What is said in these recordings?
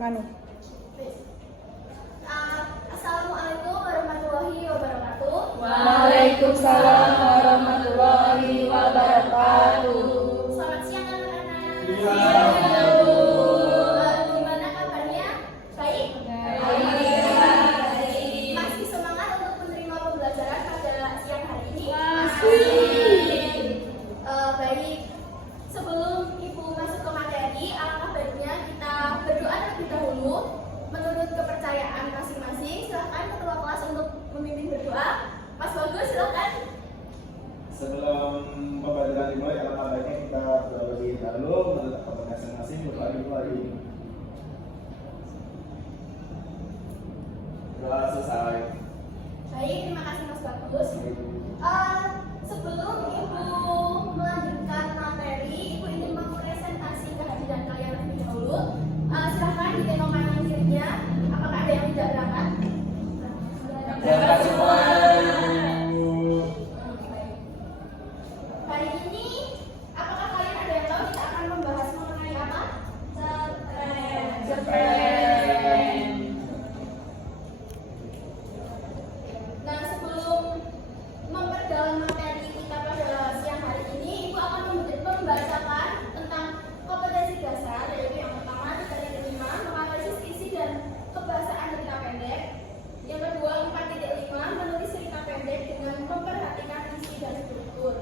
Nganu. Assalamualaikum warahmatullahi wabarakatuh. Waalaikumsalam warahmatullahi wabarakatuh. Selamat siang anak-anak. Iya. Gimana kabarnya? Baik? Masih semangat untuk menerima pembelajaran pada siang hari ini? Baik. Sebelum Ibu masuk ke materi, alangkah baiknya kita berdoa terlebih dahulu. Menurut kepercayaan masing-masing, silakan ketua kelas untuk memimpin berdoa. Mas Bagus, silakan. Sebelum pembelajaran dimulai, alangkah baiknya kita terlebih dahulu meletakkan masing-masing berdoa dulu hari ini. Doa selesai. Baik, terima kasih Mas Bagus. Sebelum Ibu melanjutkan materi, Ibu ingin mempresentasi kehadiran kalian terlebih dahulu. Silahkan ditengok kanan kirinya. Apakah ada yang tidak berangkat? Berangkat semua. Hari ini, apakah kalian ada yang tahu kita akan membahas mengenai apa? Cerpen. Nah, sebelum memperdalam materi kita pada siang hari ini, Ibu akan membacakan tentang kompetensi dasar, yaitu yang pertama 3.5 menganalisis isi dan kebahasaan cerita pendek. Yang kedua 4.5 menulis cerita pendek dengan memperhatikan isi dan struktur.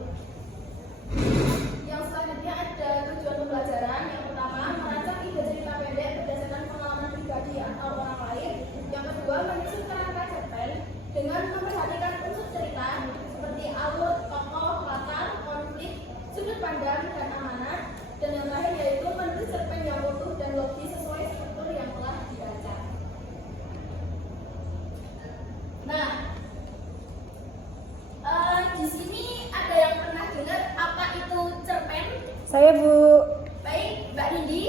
Yang selanjutnya ada tujuan pembelajaran. Yang pertama merancang ide cerita pendek berdasarkan pengalaman pribadi atau orang lain. Yang kedua menyusun kerangka cerpen dengan memperhatikan unsur cerita seperti alur, tokoh, latar, konflik, sudut pandang, dan amanat. Dan yang terakhir yaitu menulis cerpen yang utuh dan logis sesuai struktur yang telah dibaca. Nah, di sini ada yang pernah dengar apa itu cerpen? Saya Bu. Baik, Mbak Nindi.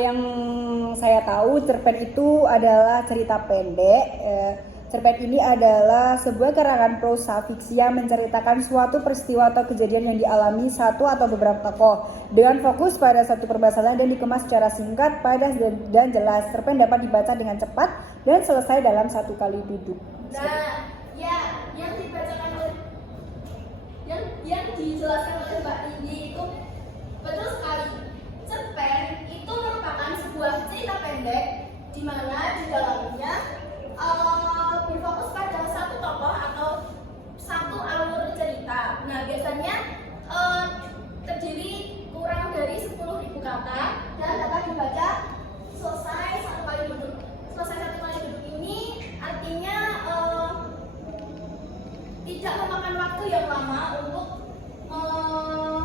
Yang saya tahu cerpen itu adalah cerita pendek. Cerpen ini adalah sebuah karangan prosa fiksi yang menceritakan suatu peristiwa atau kejadian yang dialami satu atau beberapa tokoh dengan fokus pada satu permasalahan dan dikemas secara singkat, padat dan jelas. Cerpen dapat dibaca dengan cepat dan selesai dalam satu kali duduk. Nah, ya, yang dibacakan oleh yang dijelaskan oleh Mbak Nindi itu betul sekali. Cerpen itu merupakan sebuah cerita pendek di mana di dalamnya berfokus pada satu tokoh atau satu alur cerita. Nah, biasanya terdiri kurang dari 10.000 kata dan dapat dibaca selesai satu kali duduk. Selesai satu kali duduk ini artinya tidak memakan waktu yang lama untuk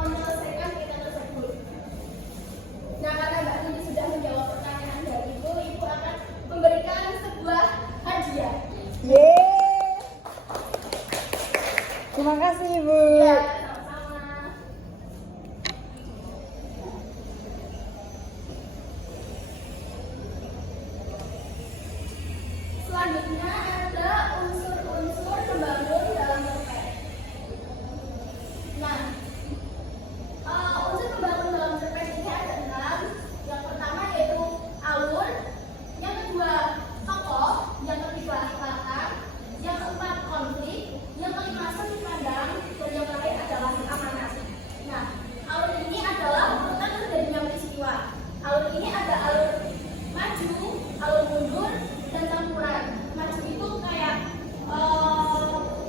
menyelesaikan cerita tersebut. Nah, karena Mbak Nindi sudah menjawab pertanyaan dari Ibu akan memberikan sebuah hadiah. Yeay. Terima kasih Ibu. Ya, sama-sama. Selanjutnya ada unsur-unsur pembangun dalam cerpen. Nah, unsur pembangun dalam cerpen ini ada 6. Yang pertama yaitu alur, yang kedua tokoh, yang ketiga latar, yang keempat konflik, yang kelima sudut pandang, dan yang terakhir adalah amanat. Nah, alur ini adalah urutan terjadinya peristiwa. Alur ini ada alur maju, alur mundur, dan campuran. Maju itu kayak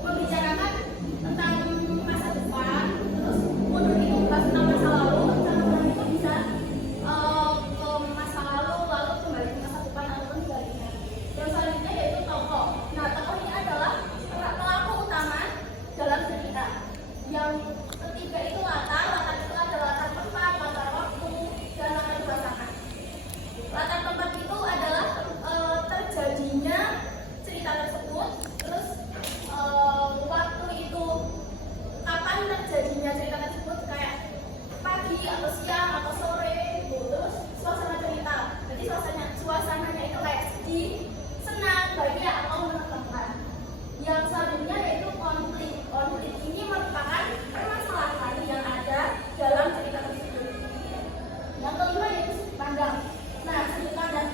membicarakan tentang masa depan, terus mundur itu membahas tentang masa lalu, campuran itu bisa ke masa lalu kembali ke masa depan ataupun sebaliknya. Yang selanjutnya yaitu tokoh. Nah, tokoh ini adalah pelaku utama dalam cerita. Yang ketiga itu latar. Latar itu adalah latar tempat, latar waktu, dan latar suasana. Latar tempat itu adalah terjadinya cerita tersebut. Terus waktu itu kapan terjadinya cerita tersebut, kayak pagi atau siang atau sore gitu. Terus suasana cerita, jadi suasananya itu kayak sedih, senang, bahagia atau menegangkan. Yang selanjutnya yaitu konflik. Konflik ini merupakan permasalahan yang ada dalam cerita tersebut. Yang kelima yaitu sudut pandang. Nah, sudut pandang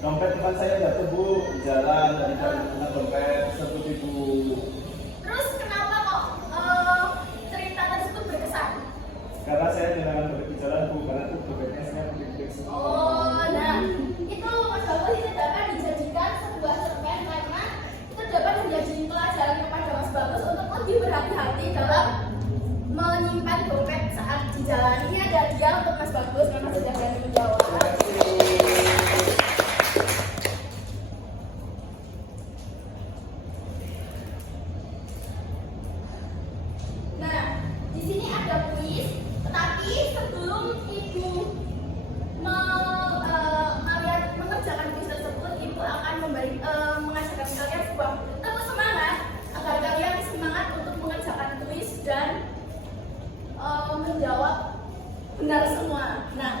Dompet teman saya jatuh bu di jalan dari dengan dompet tersebut ibu. Terus kenapa kok cerita tersebut berkesan? Karena saya kehilangan dompet di jalan bu, karena itu dompetnya saya beli semua. Oh, nah itu Mas Bagus itu dapat dijadikan sebuah cerpen karena itu dapat menjadi pelajaran kepada Mas Bagus untuk lebih berhati-hati dalam menyimpan dompet saat di jalan. Ini ada hadiah untuk Mas Bagus karena sudah berani menjawab. Nah, di sini ada kuis, tetapi sebelum Ibu kalian mengerjakan kuis tersebut, Ibu akan mengajarkan kalian sebuah tepuk semangat agar kalian semangat untuk mengerjakan kuis dan menjawab benar semua. Nah,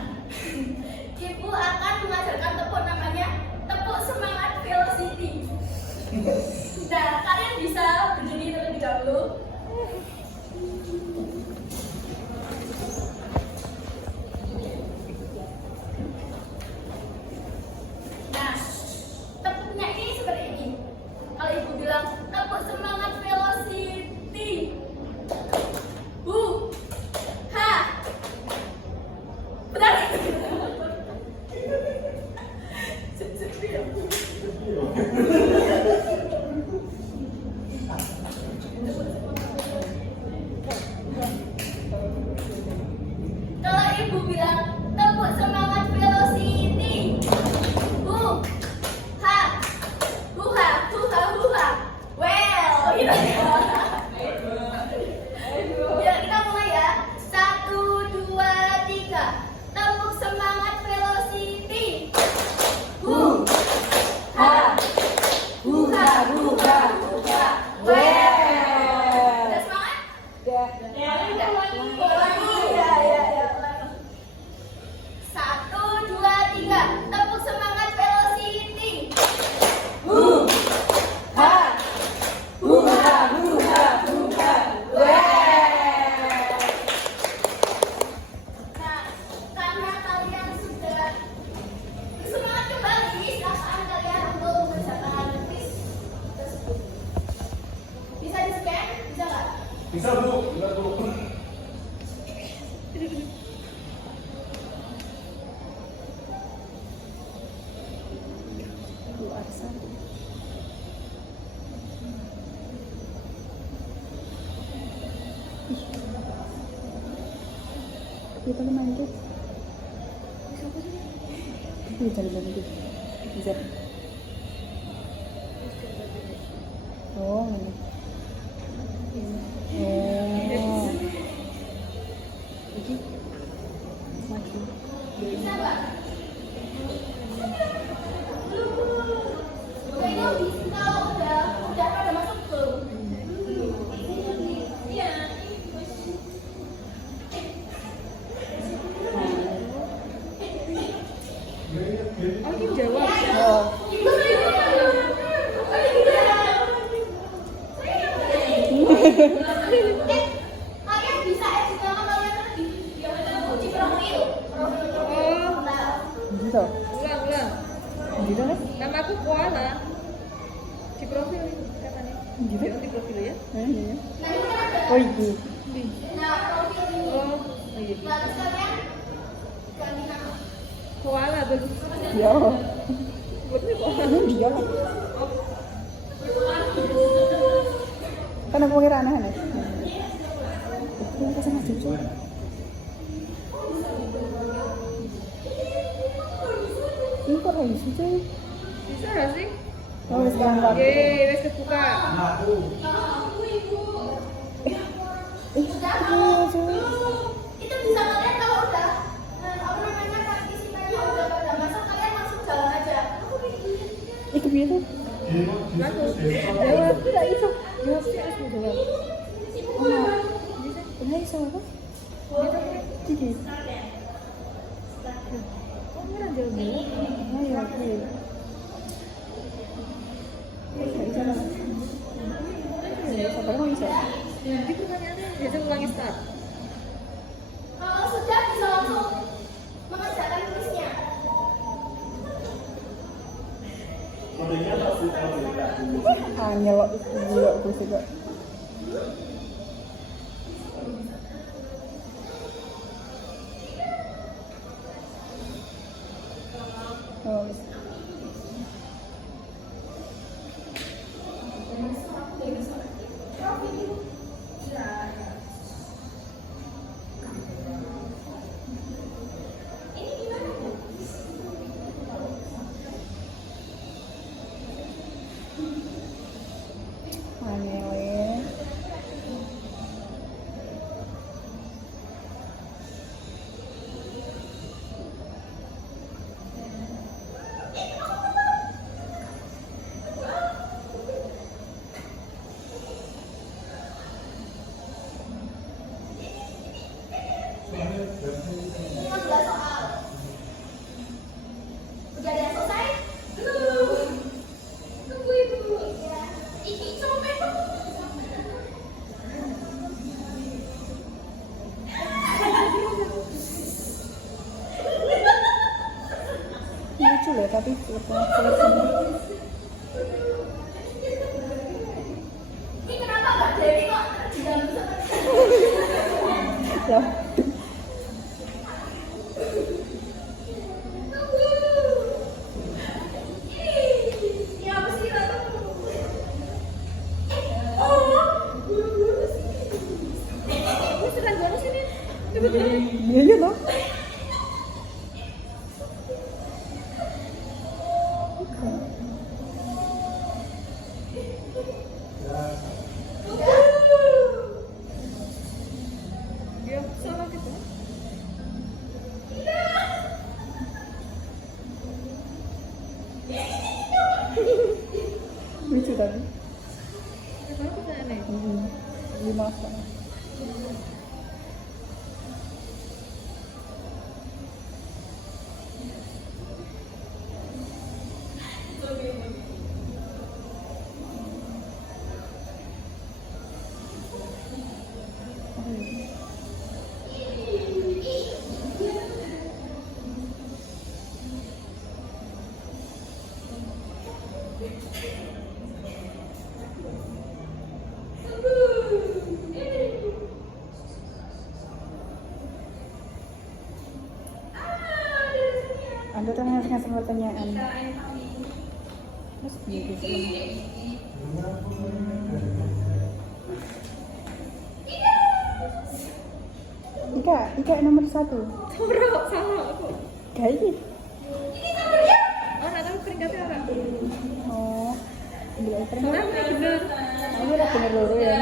Ibu akan mengajarkan tepuk namanya tepuk semangat velocity. Nah, kalian bisa berdiri terlebih dahulu. Nah, tepuknya ini seperti ini. Kalau Ibu bilang tepuk semangat velocity. Ha. Benar. Kalau Ibu bilang tepuk semangat velocity. Ha. Huha, huha, huha. Well, gitu ya. Ya, kita mulai ya. 1, 2, 3. Tepuk semangat velocity. Ha. Huha, huha, huha. Well. Udah semangat? Ya. Ulangi. Ya. 1, 2, 3. Tepuk semangat velocity. Ha. Huha, huha, huha. Nah, karena kalian sudah bersemangat kembali, silakan kalian untuk mengerjakan kuis tersebut. Bisa di-scan? Bisa nggak? Bisa bu, bisa bu. Bu Arsan. Kita main tuh. Bisa lagi. Bisa. Oh, ini. Oh. Lagi. Maju. Bisa nggak? Kayaknya bisa kalau udah pada masuk belum? Iya. Oh, ini jawab. Oh. Kalian bisa edit nama kalian lagi. Di profil. Nah, Gitu. Ulang. Gitu kan? Namaku Koala. Di profil katanya. Gitu. Di profil ya. Iya. nah ini kan ada. Oh, itu. Nah, profil ini. Oh iya. Lalu kalian ganti nama. Koala bagus. Ya. Betul koala. Ini dia lah. Kan aku kira aneh-aneh. Ini kasih nasi cuy. Ini kok kayak gitu cuy? Bisa nggak sih? Oh, sekarang lagi. Yeay, wes kebuka. Aku. Sudah Iya mau. cuy. Itu bisa kalian kalau udah apa namanya partisipannya udah pada masuk kalian langsung jalan aja. Itu biasa. Bagus. Jawab tidak itu. Jawab sih harus jawab. Oh, bisa apa? Jadi. Oh, nggak jawab dulu. Oh ya, oke. Nggak bisa lah. Sabar kok bisa. Itu pertanyaannya biasa ulangi start. Kalau sudah bisa langsung mengerjakan tulisnya. Fotonya pasti tahu ya. Nyelok nyelok gue juga. Oh, aneh. Udah ada yang selesai? Belum. Tunggu ibu. Ya. Ini coba pegang. Lucu loh tapi seleksinya. Ini kenapa Mbak Dewi kok terdiam seperti Ya. ini apa sih Ratu? Oh, buru-buru sih. Ini sedang bonus ini. Iya iya loh. Dia salah gitu. Lucu tapi. Kenapa kita aneh? Lima setengah. Anda tanyakan semua pertanyaan. Terus gitu Ika nomor 1. Bro, salah aku. Kayak Oh, nggak tahu peringkatnya apa. oh, dia Soalnya pernah. ini bener. Ini udah bener dulu ya.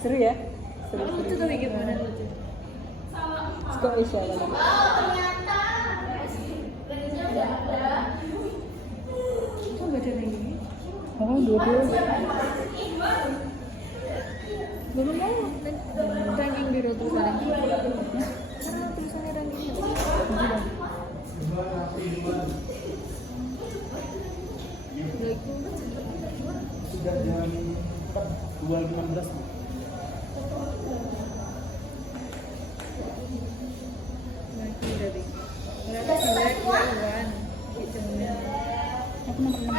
Seru ya. Seru. Aku lucu tapi gimana lucu. Kok bisa lagi? Ternyata reginya udah ada. Kok nggak ada lagi? Oh, dua-dua. Belum mau ranking biru tulisannya. Karena tulisannya ranking. Sudah jam 2.15. Lagi dari. Berapa jelek Iwan? Gitu. Aku nomor 6.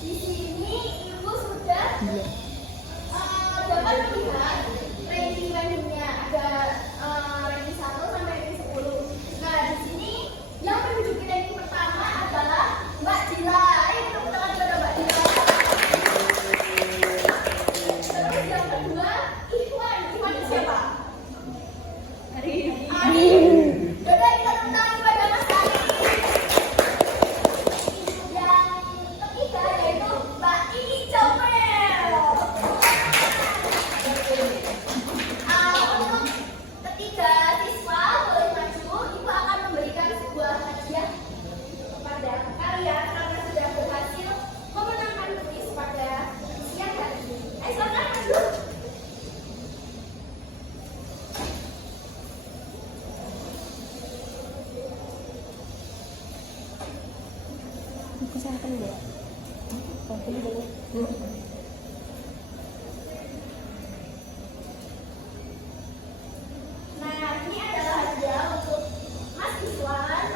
Di sini ibu sudah Iya. dapat melihat ranking-rankingnya ada ranking 1 sampai ranking 10. Nah di sini yang menduduki ranking pertama adalah Mbak Dila. Ayo tepuk tangan kepada Mbak Dila. Terus yang kedua Iwan. Iwan itu siapa? Arif. Arif. Yaudah kita tepuk tangan kepada Mas Arif. Yang ketiga yaitu Mbak Ini Jomel. Untuk ketiga siswa boleh maju, ibu akan memberikan sebuah hadiah kepada kalian karena sudah berhasil memenangkan kuis pada siang hari ini. Ayo silakan maju. Aku salah kan ya? Oh, ini dulu. Nah, ini adalah hadiah untuk Mas Iswan.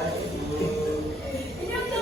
Ini untuk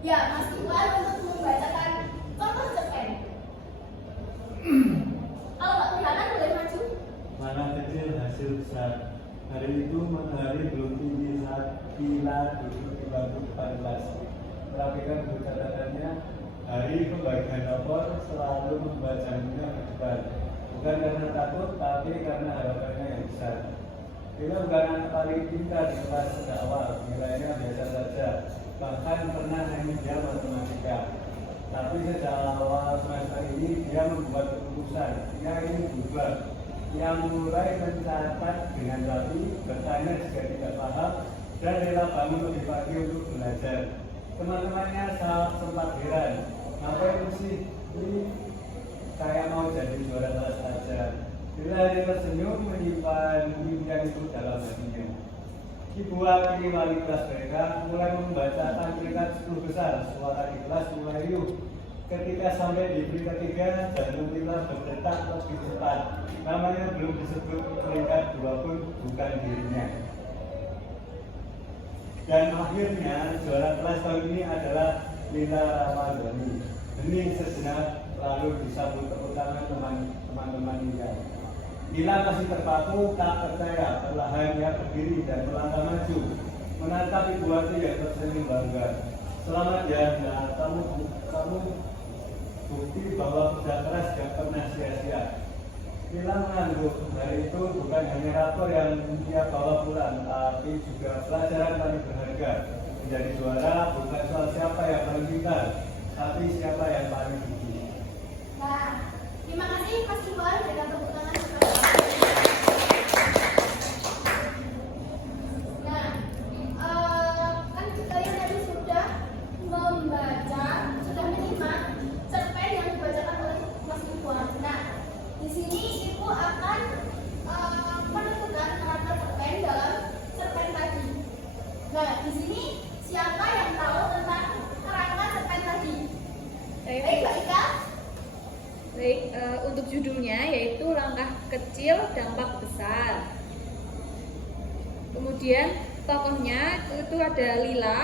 Ya, Mas Iwan untuk membacakan contoh cerpen. Kalau nggak kelihatan boleh maju. Mana kecil hasil besar. Hari itu matahari belum tinggi saat Pila duduk di bangku depan kelas. Perhatikan buku catatannya. Hari pembagian rapor selalu membacanya ke depan. Bukan karena takut, tapi karena harapannya yang besar. Pila bukan anak paling pintar di kelas sejak awal. Nilainya biasa saja. Bahkan pernah hanya dia matematika. Tapi sejak awal semester ini dia membuat keputusan. Dia ingin berubah. Yang mulai mencatat dengan rapi, bertanya jika tidak paham, dan rela bangun lebih pagi untuk belajar. Teman-temannya sempat heran, ngapain sih ini saya mau jadi juara kelas saja. Bila dia tersenyum menyimpan impian itu dalam hatinya. Ibu wakil wali kelas mereka mulai membacakan peringkat 10 besar. Suara di kelas mulai riuh. Ketika sampai di peringkat 3, jantung Pila berdetak lebih cepat. Namanya belum disebut peringkat 2 pun bukan dirinya. Dan akhirnya juara kelas tahun ini adalah Lila Ramadhani. Hening sejenak lalu disambut tepuk tangan teman-teman Lila. Lila masih terpaku, tak percaya. Perlahan dia berdiri dan melangkah maju, menatap ibu hati yang tersenyum bangga. Selamat ya, nah, kamu bukti bahwa kerja keras gak pernah sia-sia. Lila mengangguk, dari itu bukan hanya rapor yang dia bawa pulang, tapi juga pelajaran paling berharga. Menjadi juara bukan soal siapa yang paling pintar, tapi siapa yang paling gigih. Nah, terima kasih Mas Iwan dengan tepuk tangan. Nah, kan kalian tadi sudah membaca, sudah menyimak cerpen yang dibacakan oleh Mas Iwan. Nah, di sini Ibu akan menentukan karakter cerpen dalam cerpen tadi. Nah, di sini siapa yang tahu tentang karakter cerpen tadi? Baik, Mbak Ika. Baik, untuk judulnya yaitu Langkah Kecil Dampak Besar. Kemudian tokohnya itu ada Lila.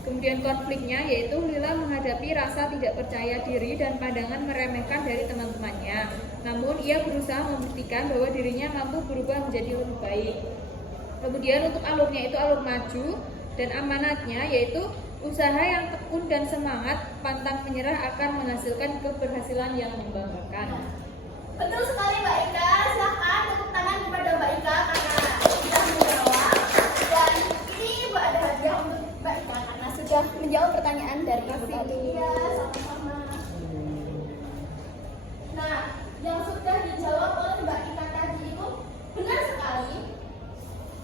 Kemudian konfliknya yaitu Lila menghadapi rasa tidak percaya diri dan pandangan meremehkan dari teman-temannya. Namun ia berusaha membuktikan bahwa dirinya mampu berubah menjadi lebih baik. Kemudian untuk alurnya itu alur maju, dan amanatnya yaitu usaha yang tekun dan semangat pantang menyerah akan menghasilkan keberhasilan yang membanggakan. Betul sekali Mbak Ika, silahkan tepuk tangan kepada Mbak Ika karena sudah menjawab. Dan ini Ibu ada hadiah untuk Mbak Ika karena sudah menjawab pertanyaan dari Ibu tadi. Iya, sama-sama. Nah, yang sudah dijawab oleh Mbak Ika tadi itu benar sekali.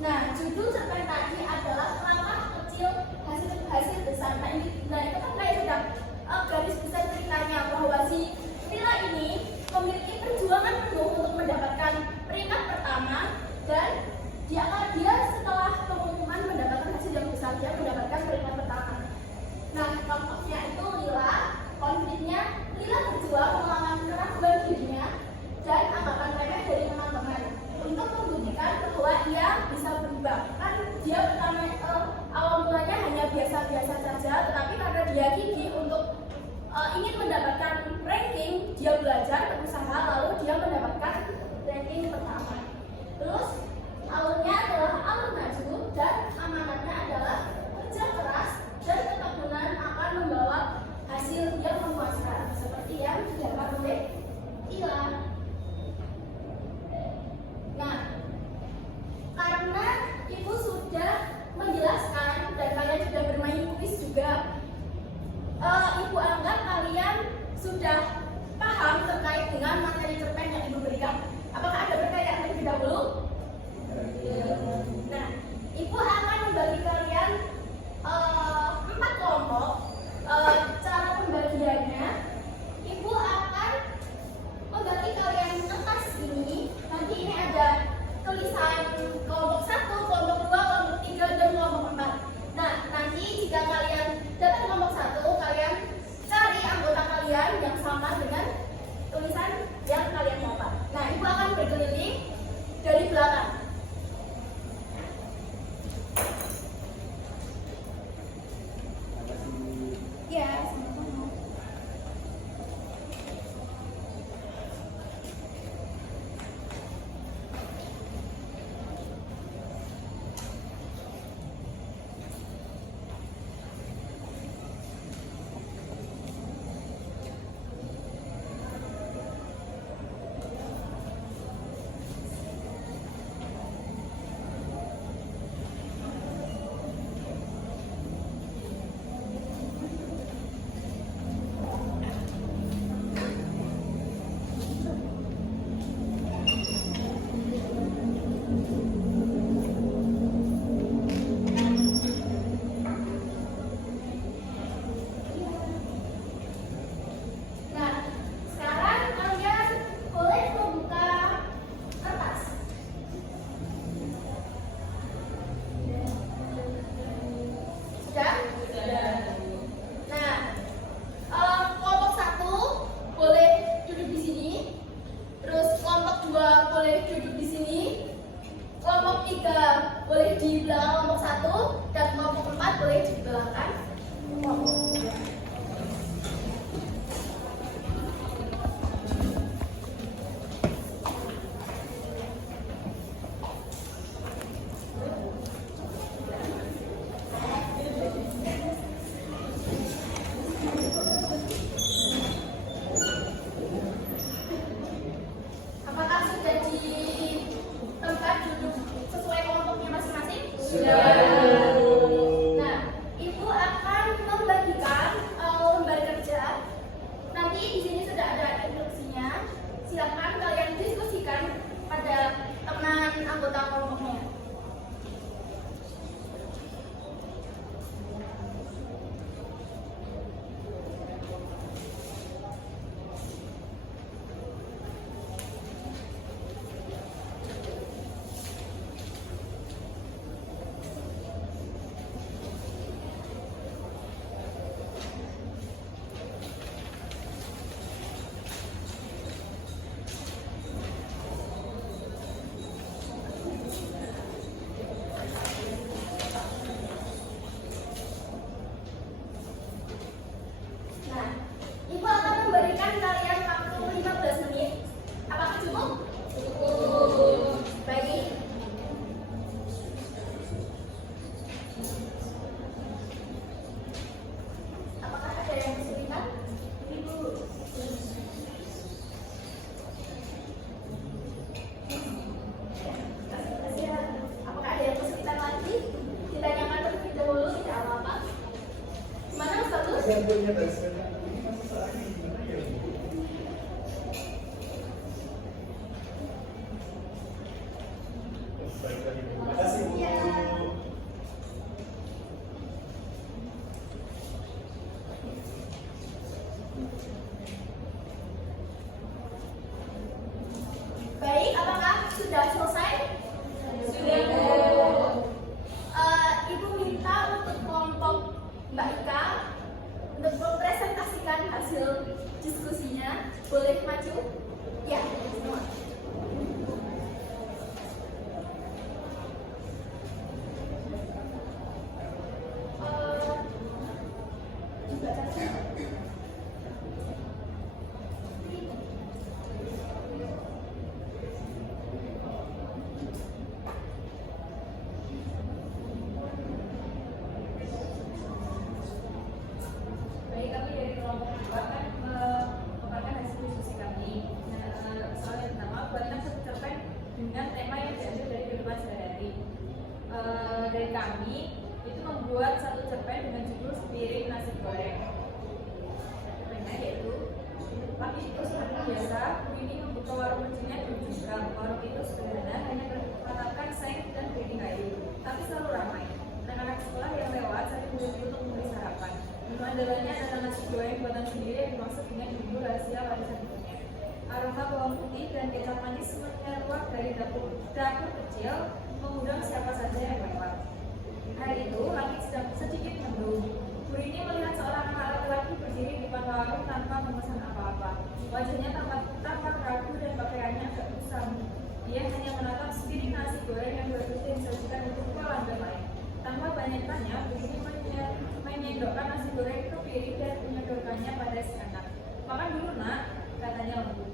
Nah, judul cerpen tadi adalah Langkah Kecil Hasil Besar. Nah, itu kan kayak sudah garis besar ceritanya bahwa si Lila ini memiliki perjuangan penuh untuk mendapatkan peringkat pertama, dan dia setelah pengumuman mendapatkan hasil yang besar, dia mendapatkan peringkat pertama. Nah, tokohnya itu Lila, konfliknya Lila berjuang melawan keraguan dirinya dan anggapan remeh dari teman-teman untuk membuktikan bahwa ia bisa berubah. Kan dia pertama awal mulanya hanya biasa-biasa saja, tetapi karena dia gigih untuk ingin mendapatkan ranking, dia belajar, berusaha, lalu dia mendapatkan ranking pertama. Terus alurnya adalah alur maju, dan amanatnya adalah kerja keras dan ketekunan akan membawa hasil yang memuaskan, seperti yang didapat oleh Lila. Nah, karena Ibu sudah menjelaskan dan kalian sudah bermain kuis juga, Ibu anggap kalian sudah paham terkait dengan materi cerpen yang Ibu berikan. Apakah ada pertanyaan terlebih dahulu? Nah, Ibu akan membagi kalian 4 kelompok. Cara pembagiannya, Ibu akan membagi kalian atas ini. Nanti ini ada tulisan kelompok 1, kelompok 2, kelompok 3, dan kelompok 4. Nah, nanti jika kalian dapat kelompok 1, kalian cari anggota kalian yang sama dengan tulisan yang kalian dapat. Nah, Ibu akan berkeliling dari belakang. Nanti di sini sudah ada instruksinya. Silakan kalian diskusikan pada teman anggota kelompoknya. Nah, Ibu akan memberikan kalian waktu 15 menit. Apakah cukup? Cukup. Baik. Apakah ada yang kesulitan? Ibu. Apakah ada yang kesulitan lagi? Ditanyakan terlebih dahulu, tidak apa-apa. Gimana Ustaz? Yang punya dasar ini masalahnya gimana ya? Terima kasih Bu. Baik, apakah sudah selesai? Sudah. Ibu minta untuk kelompok Mbak Ika untuk mempresentasikan hasil diskusinya. Boleh maju? Ya, semua. Juga saja. Baik, kami dari kelompok kedua kan memaparkan hasil diskusi kami. Soal yang pertama, buatkan satu cerpen dengan tema yang diambil dari kehidupan sehari-hari. Dari kami itu membuat satu cerpen dengan judul Sepiring Nasi Goreng. Cerpennya yaitu pagi itu seperti biasa, ini membuka warung kecilnya di ujung gang. Warung itu sederhana, hanya bertatapkan seng dan piring kayu, tapi selalu ramai. Anak-anak sekolah yang lewat saling berebut untuk membeli sarapan. Menu andalannya adalah nasi goreng buatan sendiri yang dimasak dengan bumbu rahasia warisan ibunya. Aroma bawang putih dan kecap manis menyeruak dari dapur kecil, mengundang siapa saja yang lewat. Hari itu langit sedikit mendung. Bu Rini melihat seorang anak laki-laki berdiri di depan warung tanpa memesan apa-apa. Wajahnya tampak ragu dan pakaiannya agak kusam. Dia hanya menatap sepiring nasi goreng yang berbeda disajikan untuk pelanggan lain. Tanpa banyak tanya, Bu Rini menyendokkan nasi goreng ke piring dan menyodorkannya pada si anak. Makan dulu nak, katanya lembut.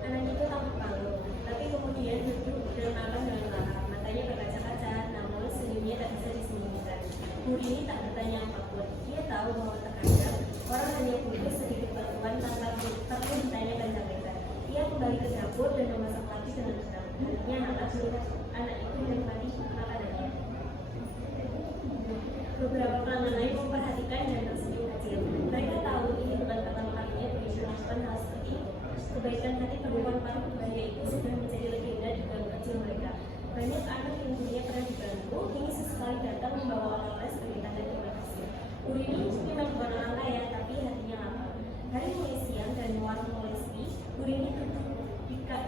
Anak itu tampak malu, tapi kemudian duduk dan makan dengan lahap. Matanya berkaca-kaca, namun senyumnya tak bisa disembunyikan. Bu Rini tak bertanya apapun. Dia tahu bahwa terkadang orang hanya butuh sedikit bantuan tanpa perlu ditanya kencang-kencang. Ia kembali ke dapur dan memasak lagi dengan tenang. Hatinya anak itu menikmati makanannya. Beberapa pelanggan lain memperhatikan dan tersenyum kecil. Mereka tahu ini bukan pertama kalinya begitu melakukan hal seperti itu. Kebaikan hati perempuan paruh kebaya itu sudah menjadi legenda di gang kecil mereka. Banyak anak yang dulunya pernah dibantu, kini sesekali datang membawa oleh-oleh sebagai tanda terima kasih. Bu Rini memang bukan orang kaya, tapi hatinya lapang. Hari mulai siang dan warung mulai sepi, Bu Rini duduk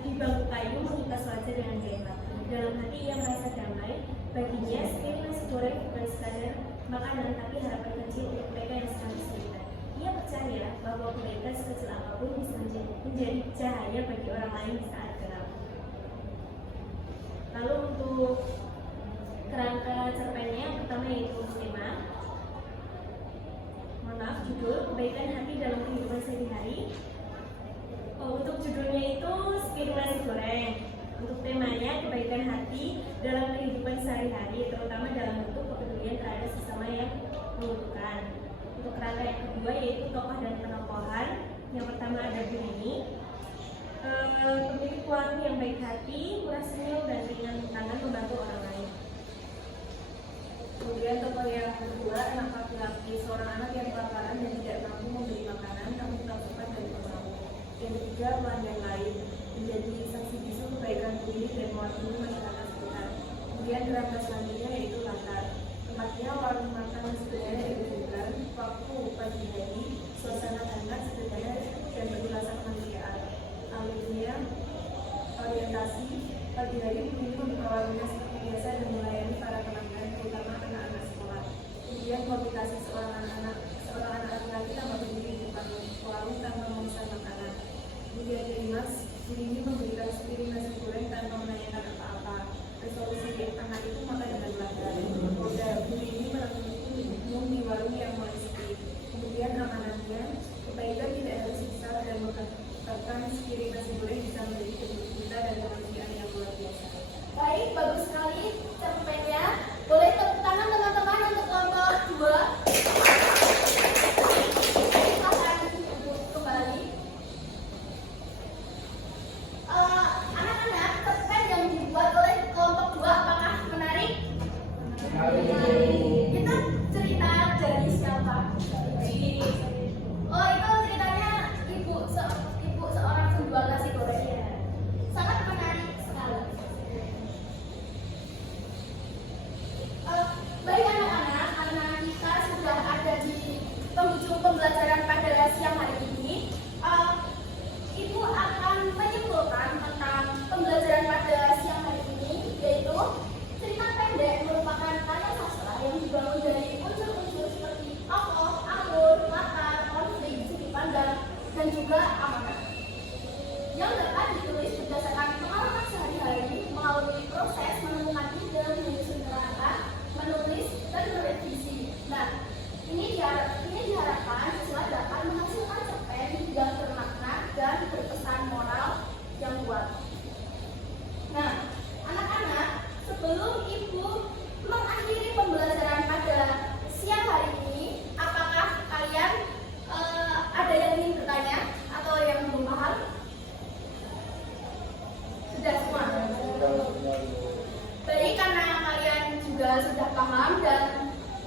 di bangku kayu mengikas wajah dengan gaya. Dalam hati ia merasa damai. Baginya, sepiring nasi goreng bukan sekadar makanan, tapi harapan kecil untuk mereka yang sedang kesulitan. Ia percaya bahwa kebaikan sekecil apapun bisa menjadi cahaya bagi orang lain di saat gelap. Lalu untuk kerangka cerpennya yang pertama yaitu tema, judul kebaikan hati dalam kehidupan sehari-hari. Untuk judulnya itu sepiring nasi goreng. Untuk temanya kebaikan hati dalam kehidupan sehari-hari, terutama dalam bentuk kepedulian terhadap sesama yang membutuhkan. Untuk kerangka yang kedua yaitu tokoh dan penokohan. Yang pertama ada Bu Rini, pemilik warung yang baik hati, murah senyum dan ringan tangan membantu orang lain. Kemudian tokoh yang kedua anak laki-laki, seorang anak yang kelaparan dan tidak mampu juga pelanggan lain, menjadi saksi bisu kebaikan diri dan mewakili masyarakat sekitar. Kemudian kerangka selanjutnya yaitu latar. Tempatnya warung makan sederhana ditunjukkan, waktu pagi hari, suasana hangat sederhana dan berulasan kemanusiaan. Alurnya orientasi pagi hari memilih membuka warungnya seperti biasa dan melayani para pelanggan, terutama anak-anak sekolah. Kemudian komunikasi seorang anak laki-laki tanpa berdiri di depan warung tanpa memesan makanan. Kemudian klimaks, ini memberikan sepiring nasi goreng tanpa menanyakan apa-apa. Resolusi anak itu makan dengan belajar. Roda ini minum di warung yang mulai sepi. Kemudian amanatnya, kebaikan tidak harus besar dan bahkan sepiring nasi goreng bisa menjadi kebutuhan dan kemanusiaan yang luar biasa. Baik, bagus sekali cerpennya. Boleh tepuk tangan teman-teman untuk kelompok 2. Silakan kembali. Anak-anak, cerpen yang dibuat oleh kelompok 2 apakah menarik? Itu cerita dari siapa? Oh, itu ceritanya ibu seorang penjual nasi goreng. Sangat menarik sekali. Baik anak-anak, karena kita sudah ada di penghujung pembelajaran pada siang hari ini, Ibu akan menyimpulkan tentang pembelajaran pada siang hari ini, yaitu cerita pendek merupakan karya sastra yang dibangun dari unsur-unsur seperti tokoh, alur, latar, konflik, sudut pandang, dan juga amanat yang dapat ditulis berdasarkan pengalaman sehari-hari melalui proses menemukan ide, menyusun kata, menulis, dan merevisi. Nah, ini diharapkan siswa dapat menghasilkan cerpen yang bermakna dan berpesan moral yang kuat. Nah, anak-anak, sebelum Ibu mengakhiri pembelajaran pada siang hari ini, apakah kalian ada yang ingin bertanya atau yang belum paham? Sudah semua? Baik, karena kalian juga sudah paham dan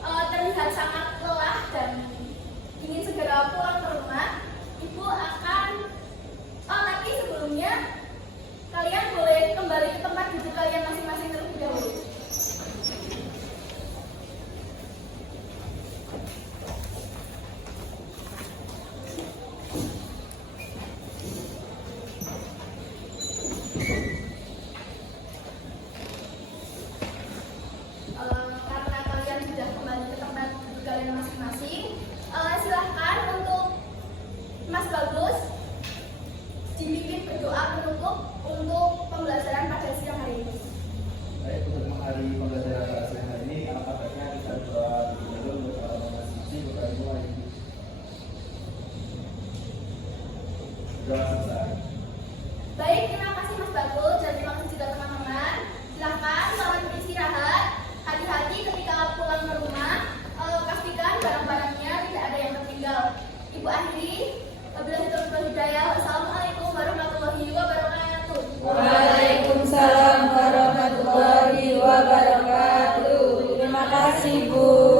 terlihat sangat lelah dan ingin segera pulang ke rumah, Ibu akan tapi sebelumnya kalian boleh kembali ke tempat duduk kalian masing-masing terlebih dahulu. Karena kalian sudah kembali ke tempat duduk kalian masing-masing, silahkan untuk Mas Bagus dipimpin berdoa penutup untuk pembelajaran pada siang hari ini. Baik, untuk mengakhiri pembelajaran pada siang hari ini, alangkah baiknya kita berdoa dulu untuk masing-masing berdoa mulai. Doa selesai. Baik, terima kasih Mas Bagus dan terima kasih juga teman-teman. Silahkan selamat beristirahat. Hati-hati ketika pulang ke rumah. Pastikan barang-barangnya tidak ada yang tertinggal. Ibu akhiri. Wabillahi taufiq wal hidayah. Wassalamualaikum warahmatullahi wabarakatuh. Waalaikumsalam warahmatullahi wabarakatuh. Terima kasih, Bu.